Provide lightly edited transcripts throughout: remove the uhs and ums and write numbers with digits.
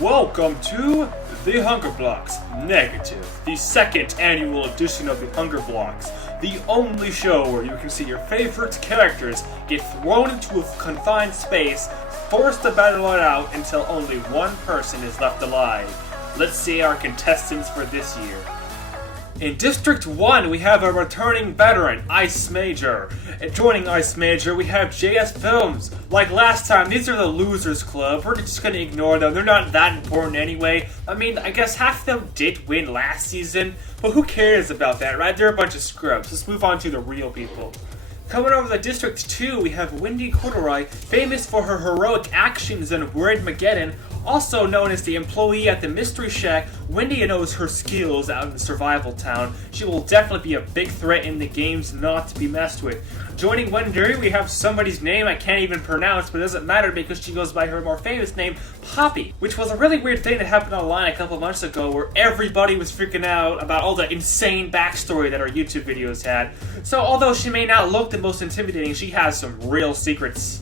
Welcome to the HungerBlox Negative, the second annual edition of the HungerBlox, the only show where you can see your favorite characters get thrown into a confined space, forced to battle it out until only one person is left alive. Let's see our contestants for this year. In District 1, we have a returning veteran, Ice Major. And joining Ice Major, we have JS Films. Like last time, these are the Losers Club. We're just gonna ignore them. They're not that important anyway. I mean, I guess half of them did win last season, but who cares about that, right? They're a bunch of scrubs. Let's move on to the real people. Coming over to District 2, we have Wendy Corduroy, famous for her heroic actions in Wordmageddon, also known as the employee at the Mystery Shack. Wendy knows her skills out in the survival town. She will definitely be a big threat in the games, not to be messed with. Joining Wendy, we have somebody's name I can't even pronounce, but it doesn't matter because she goes by her more famous name, Poppy, which was a really weird thing that happened online a couple months ago where everybody was freaking out about all the insane backstory that her YouTube videos had. So although she may not look the most intimidating, she has some real secrets.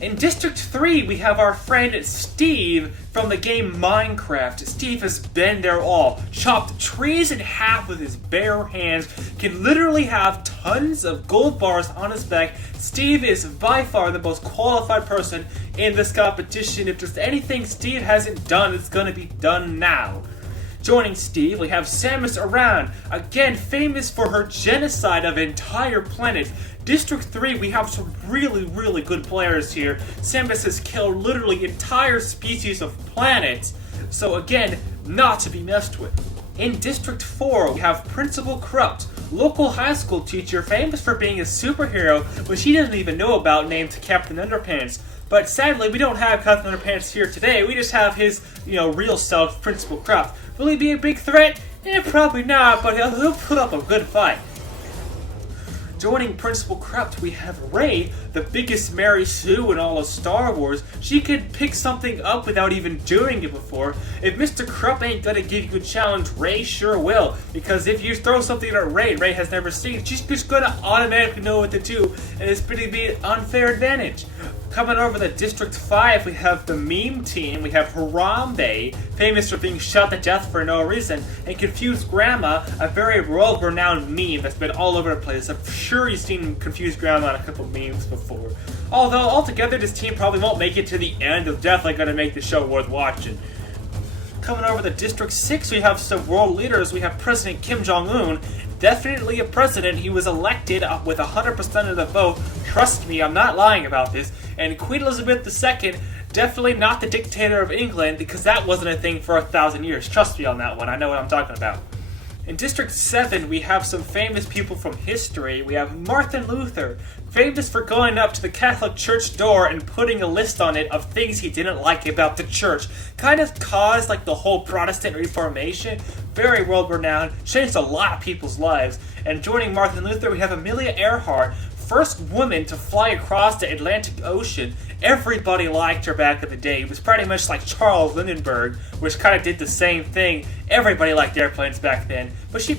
In District 3, we have our friend Steve from the game Minecraft. Steve has been there all. Chopped trees in half with his bare hands, can literally have tons of gold bars on his back. Steve is by far the most qualified person in this competition. If there's anything Steve hasn't done, it's gonna be done now. Joining Steve, we have Samus around, again famous for her genocide of entire planets. District 3, we have some really good players here. Samus has killed literally entire species of planets, so again, not to be messed with. In District 4, we have Principal Corrupt, local high school teacher famous for being a superhero, which she doesn't even know about, named Captain Underpants. But sadly, we don't have Captain Underpants here today. We just have his, real self, Principal Corrupt. Will he be a big threat? Probably not, but he'll put up a good fight. Joining Principal Corrupt, we have Rey, the biggest Mary Sue in all of Star Wars. She could pick something up without even doing it before. If Mr. Corrupt ain't gonna give you a challenge, Rey sure will. Because if you throw something at Rey has never seen, she's just gonna automatically know what to do, and it's gonna be an unfair advantage. Coming over to District 5, we have the meme team. We have Harambe, famous for being shot to death for no reason, and Confused Grandma, a very world-renowned meme that's been all over the place. I'm sure you've seen Confused Grandma on a couple memes before. Although, altogether, this team probably won't make it to the end. It's definitely going to make the show worth watching. Coming over to District 6, we have some world leaders. We have President Kim Jong Un, definitely a president. He was elected with 100% of the vote. Trust me, I'm not lying about this. And Queen Elizabeth II, definitely not the dictator of England, because that wasn't a thing for 1,000 years. Trust me on that one, I know what I'm talking about. In District 7, we have some famous people from history. We have Martin Luther, famous for going up to the Catholic Church door and putting a list on it of things he didn't like about the church. Kind of caused the whole Protestant Reformation. Very world-renowned, changed a lot of people's lives. And joining Martin Luther, we have Amelia Earhart, first woman to fly across the Atlantic Ocean. Everybody liked her back in the day. It was pretty much like Charles Lindbergh, which kind of did the same thing. Everybody liked airplanes back then. But she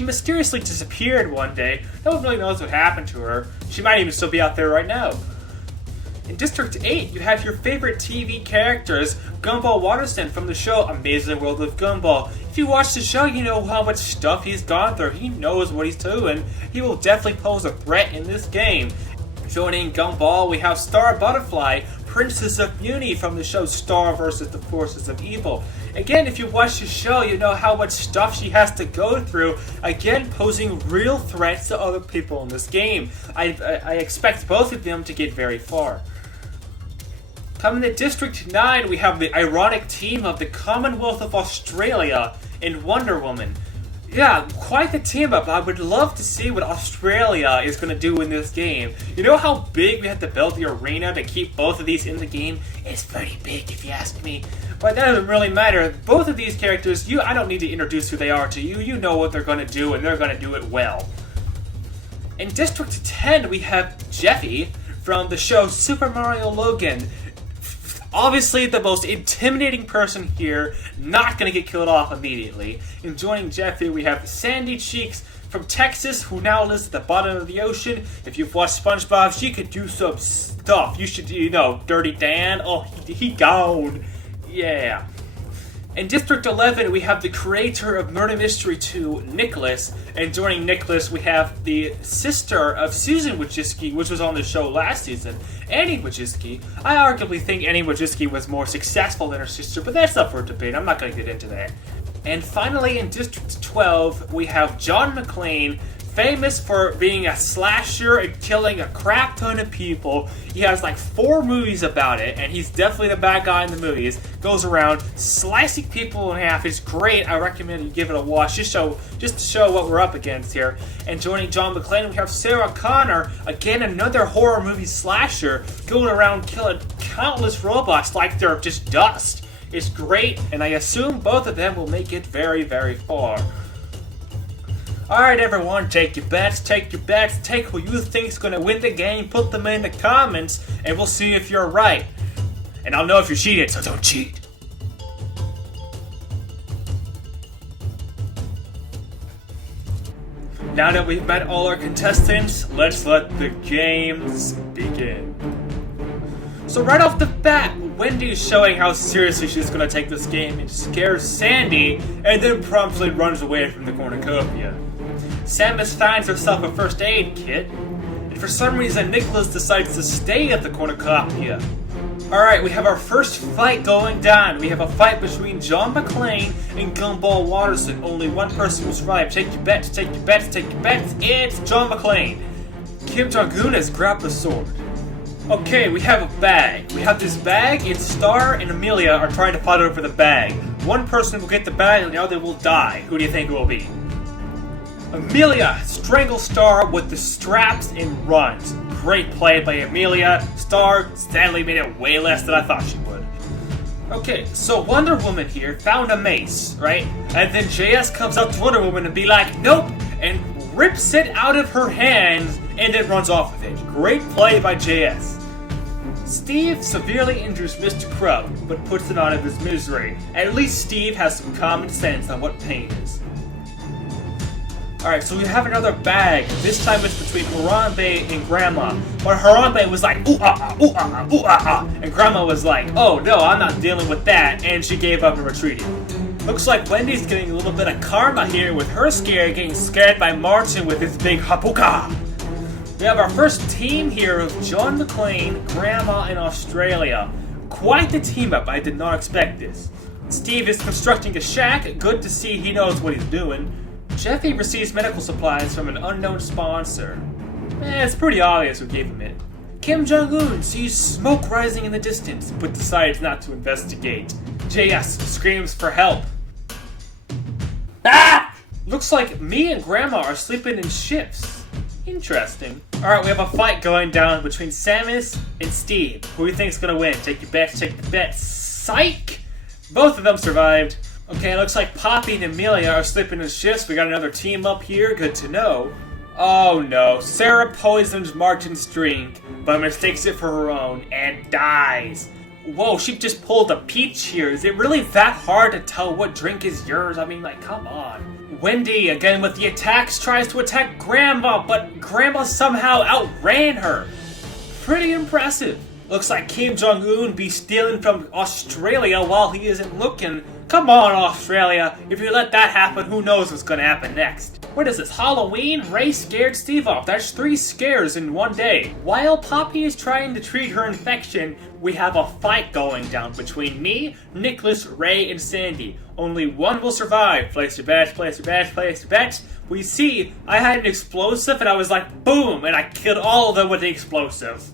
mysteriously disappeared one day. No one really knows what happened to her. She might even still be out there right now. In District 8, you have your favorite TV characters, Gumball Watterson from the show Amazing World of Gumball. If you watch the show, you know how much stuff he's gone through. He knows what he's doing. He will definitely pose a threat in this game. Joining Gumball, we have Star Butterfly, Princess of Beauty from the show Star vs. the Forces of Evil. Again, if you watch the show, you know how much stuff she has to go through, again posing real threats to other people in this game. I expect both of them to get very far. Coming to District 9, we have the ironic team of the Commonwealth of Australia and Wonder Woman. Yeah, quite the team up. I would love to see what Australia is going to do in this game. You know how big we have to build the arena to keep both of these in the game? It's pretty big if you ask me. But that doesn't really matter. Both of these characters, I don't need to introduce who they are to you. You know what they're going to do, and they're going to do it well. In District 10, we have Jeffy from the show Super Mario Logan. Obviously, the most intimidating person here, not going to get killed off immediately. And joining Jeffy, we have Sandy Cheeks from Texas, who now lives at the bottom of the ocean. If you've watched SpongeBob, she could do some stuff. You should, Dirty Dan. Oh, he gone. Yeah. In District 11, we have the creator of Murder Mystery 2, Nicholas, and joining Nicholas, we have the sister of Susan Wojcicki, which was on the show last season, Annie Wojcicki. I arguably think Annie Wojcicki was more successful than her sister, but that's up for debate. I'm not going to get into that. And finally, in District 12, we have John McClane, famous for being a slasher and killing a crap ton of people. He has like 4 movies about it, and he's definitely the bad guy in the movies. Goes around slicing people in half. It's great. I recommend you give it a watch, just to show what we're up against here. And joining John McClane, we have Sarah Connor, again another horror movie slasher, going around killing countless robots like they're just dust. It's great, and I assume both of them will make it very, very far. Alright everyone, take your bets, take who you think's gonna win the game, put them in the comments, and we'll see if you're right. And I'll know if you're cheated, so don't cheat. Now that we've met all our contestants, let's let the games begin. So right off the bat, Wendy's showing how seriously she's gonna take this game and scares Sandy, and then promptly runs away from the cornucopia. Samus finds herself a first aid kit, and for some reason Nicholas decides to stay at the cornucopia. Alright, we have our first fight going down. We have a fight between John McClane and Gumball Watterson. Only one person will survive. Take your bets, take your bets, take your bets. It's John McClane. Kim Jong Un has grabbed a sword. Okay, we have a bag. We have this bag, and Star and Amelia are trying to fight over the bag. One person will get the bag, and the other will die. Who do you think it will be? Amelia strangles Star with the straps and runs. Great play by Amelia. Star sadly made it way less than I thought she would. Okay, so Wonder Woman here found a mace, right? And then JS comes up to Wonder Woman and be like, nope, and rips it out of her hands and then runs off with it. Great play by JS. Steve severely injures Mr. Crow, but puts it out of his misery. At least Steve has some common sense on what pain is. Alright, so we have another bag. This time it's between Harambe and Grandma. But Harambe was like, ooh ah ah, ooh ah ah, ooh ah ah. And Grandma was like, oh no, I'm not dealing with that. And she gave up and retreated. Looks like Wendy's getting a little bit of karma here with her getting scared by Martin with his big hapuka. We have our first team here of John McClane, Grandma, and Australia. Quite the team up, I did not expect this. Steve is constructing a shack, good to see he knows what he's doing. Jeffy receives medical supplies from an unknown sponsor. It's pretty obvious who gave him it. Kim Jong Un sees smoke rising in the distance, but decides not to investigate. JS screams for help. Ah! Looks like me and Grandma are sleeping in shifts. Interesting. Alright, we have a fight going down between Samus and Steve. Who do you think's gonna win? Take your bets, take the bets. Psych! Both of them survived. Okay, looks like Poppy and Amelia are sleeping in shifts. We got another team up here, good to know. Oh no, Sarah poisons Martin's drink, but mistakes it for her own, and dies. Whoa, she just pulled a peach here. Is it really that hard to tell what drink is yours? I mean, like, come on. Wendy, again with the attacks, tries to attack Grandma, but Grandma somehow outran her. Pretty impressive. Looks like Kim Jong Un be stealing from Australia while he isn't looking. Come on, Australia. If you let that happen, who knows what's gonna happen next. What is this, Halloween? Ray scared Steve off. That's 3 scares in one day. While Poppy is trying to treat her infection, we have a fight going down between me, Nicholas, Ray, and Sandy. Only one will survive. Place your bets, place your bets, place your bets. We see, I had an explosive and I was like, boom, and I killed all of them with the explosive.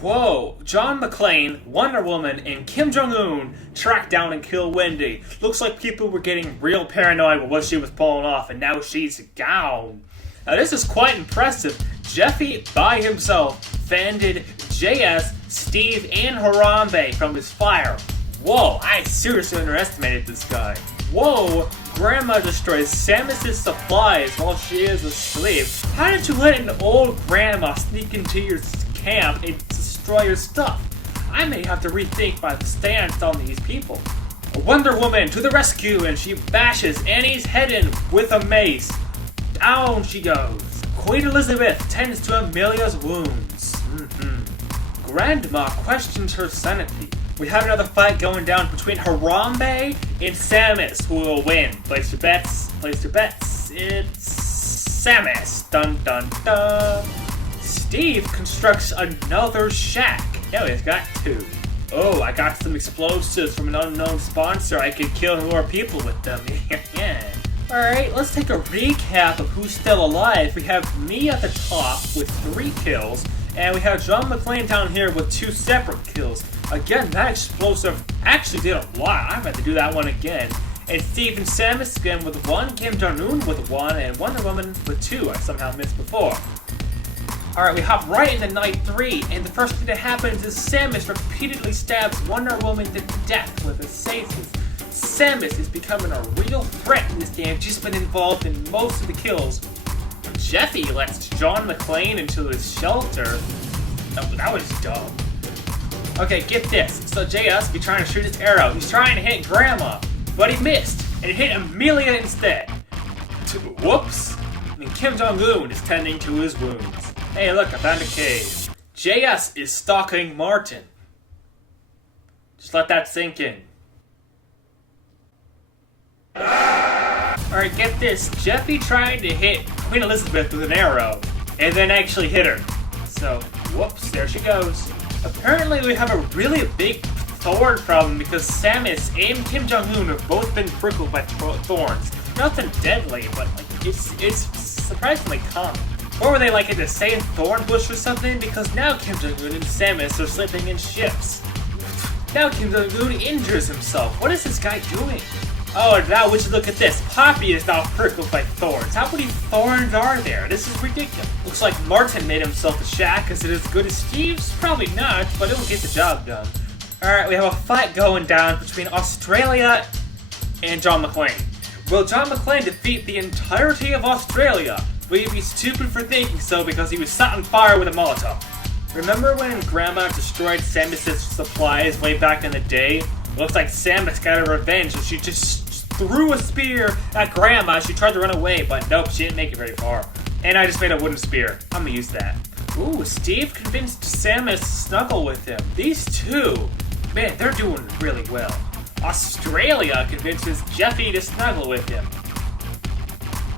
Whoa, John McClane, Wonder Woman, and Kim Jong Un track down and kill Wendy. Looks like people were getting real paranoid with what she was pulling off, and now she's gone. Now this is quite impressive. Jeffy, by himself, fended JS, Steve, and Harambe from his fire. Whoa, I seriously underestimated this guy. Whoa, Grandma destroys Samus' supplies while she is asleep. How did you let an old grandma sneak into your camp and destroy your stuff? I may have to rethink my stance on these people. Wonder Woman to the rescue, and she bashes Annie's head in with a mace. Down she goes. Queen Elizabeth tends to Amelia's wounds. Grandma questions her sanity. We have another fight going down between Harambe and Samus. Who will win? Place your bets. Place your bets. It's Samus. Dun dun dun. Steve constructs another shack. Now he's got 2. Oh, I got some explosives from an unknown sponsor. I could kill more people with them. Yeah. Alright, let's take a recap of who's still alive. We have me at the top with 3 kills, and we have John McClane down here with 2 separate kills. Again, that explosive actually did a lot. I'm about to do that one again. And Steve and Samus again with 1, Kim Jong Un with 1, and Wonder Woman with 2. I somehow missed before. Alright, we hop right into night 3, and the first thing that happens is Samus repeatedly stabs Wonder Woman to death with a Samus. Samus is becoming a real threat in this game. She's been involved in most of the kills. Jeffy lets John McClane into his shelter. Oh, that was dumb. Okay, get this. So JS be trying to shoot his arrow. He's trying to hit Grandma, but he missed, and it hit Amelia instead. Whoops. And Kim Jong Un is tending to his wounds. Hey, look, I found a cave. JS is stalking Martin. Just let that sink in. Alright, get this. Jeffy tried to hit Queen Elizabeth with an arrow, and then actually hit her. So, whoops, there she goes. Apparently we have a really big thorn problem because Samus and Kim Jong Un have both been prickled by thorns. Nothing deadly, but like, it's surprisingly common. Or were they like in the same thorn bush or something? Because now Kim Jong Un and Samus are sleeping in ships. Now Kim Jong Un injures himself. What is this guy doing? Oh, and now would you look at this? Poppy is now prickled by thorns. How many thorns are there? This is ridiculous. Looks like Martin made himself a shack. Is it as good as Steve's? Probably not, but it'll get the job done. Alright, we have a fight going down between Australia and John McClane. Will John McClane defeat the entirety of Australia? Will he be stupid for thinking so because he was set on fire with a Molotov? Remember when Grandma destroyed Samus' supplies way back in the day? Looks like Samus got her revenge and she just threw a spear at Grandma. She tried to run away, but nope, she didn't make it very far. And I just made a wooden spear. I'm gonna use that. Ooh, Steve convinced Samus to snuggle with him. These two, man, they're doing really well. Australia convinces Jeffy to snuggle with him.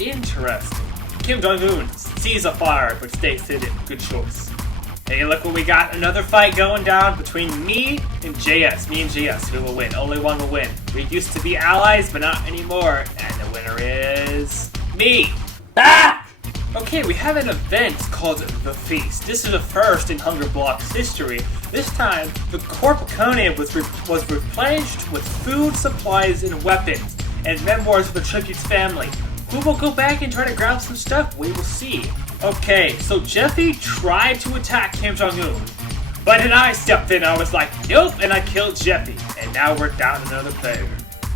Interesting. Kim Jong Un sees a fire but stays hidden. Good choice. Hey, look what we got. Another fight going down between me and JS. Me and JS. Who will win? Only one will win. We used to be allies, but not anymore. And the winner is me. Ah! Okay, we have an event called The Feast. This is the first in HungerBlox history. This time, the Corporaconia was replenished with food, supplies, and weapons, and memoirs of the tribute's family. Who will go back and try to grab some stuff? We will see. Okay, so Jeffy tried to attack Kim Jong Un, but then I stepped in. I was like, nope, and I killed Jeffy. And now we're down another player.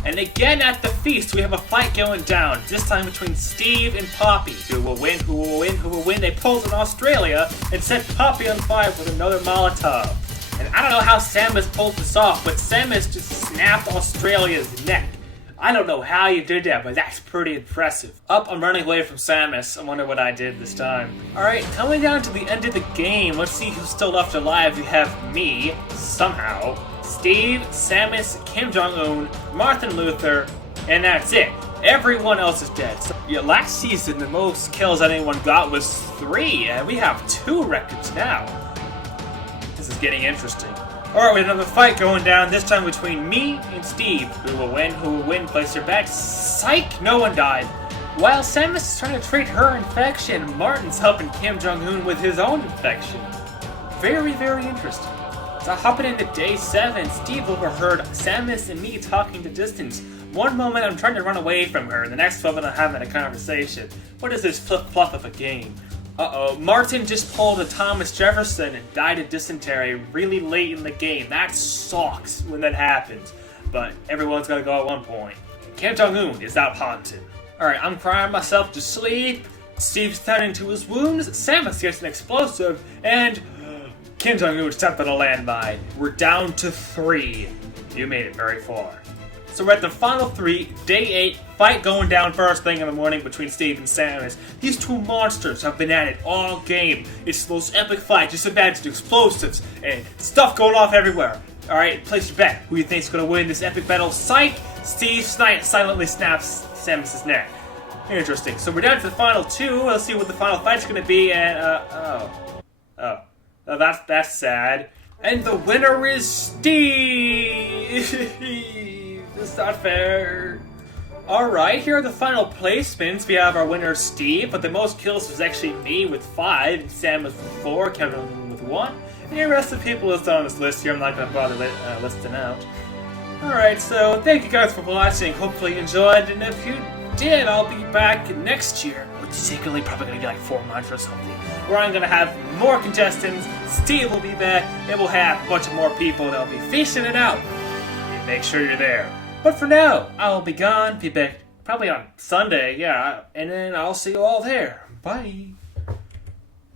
And again at the feast, we have a fight going down. This time between Steve and Poppy. Who will win? Who will win? Who will win? They pulled in Australia and set Poppy on fire with another Molotov. And I don't know how Samus pulled this off, but Samus just snapped Australia's neck. I don't know how you did that, but that's pretty impressive. I'm running away from Samus. I wonder what I did this time. Alright, coming down to the end of the game, let's see who's still left alive. We have me, somehow, Steve, Samus, Kim Jong Un, Martin Luther, and that's it. Everyone else is dead. So, yeah, last season, the most kills anyone got was 3, and we have 2 records now. This is getting interesting. Alright, we have another fight going down, this time between me and Steve. Who will win? Who will win? Place your bets. Psych! No one died. While Samus is trying to treat her infection, Martin's helping Kim Jong Un with his own infection. Very, very interesting. So hopping into day 7, Steve overheard Samus and me talking to distance. One moment I'm trying to run away from her, the next moment I'm having a conversation. What is this flip-flop of a game? Uh-oh, Martin just pulled a Thomas Jefferson and died of dysentery really late in the game. That sucks when that happens, but everyone's gotta go at one point. Kim Jong Un is out haunted. Alright, I'm crying myself to sleep, Steve's tending to his wounds, Samus gets an explosive, and Kim Jong Un stepped on a landmine. We're down to 3. You made it very far. So we're at the final 3, day 8, fight going down first thing in the morning between Steve and Samus. These two monsters have been at it all game. It's the most epic fight, just imagine explosives and stuff going off everywhere. Alright, place your bet. Who do you think's gonna win this epic battle? Psych! Steve silently snaps Samus' neck. Interesting. So we're down to the final two. Let's see what the final fight's gonna be, and, that's sad. And the winner is Steve! That's not fair. Alright, here are the final placements. We have our winner Steve, but the most kills was actually me with 5, and Samus with 4, Kevin with 1. And the rest of the people listed on this list here, I'm not gonna bother listing out. Alright, so thank you guys for watching. Hopefully you enjoyed, and if you did, I'll be back next year, which is secretly probably gonna be like 4 months or something, where I'm gonna have more contestants, Steve will be back, and we'll have a bunch of more people that'll be feasting it out. And make sure you're there. But for now, I'll be gone, be back probably on Sunday, yeah, and then I'll see you all there. Bye.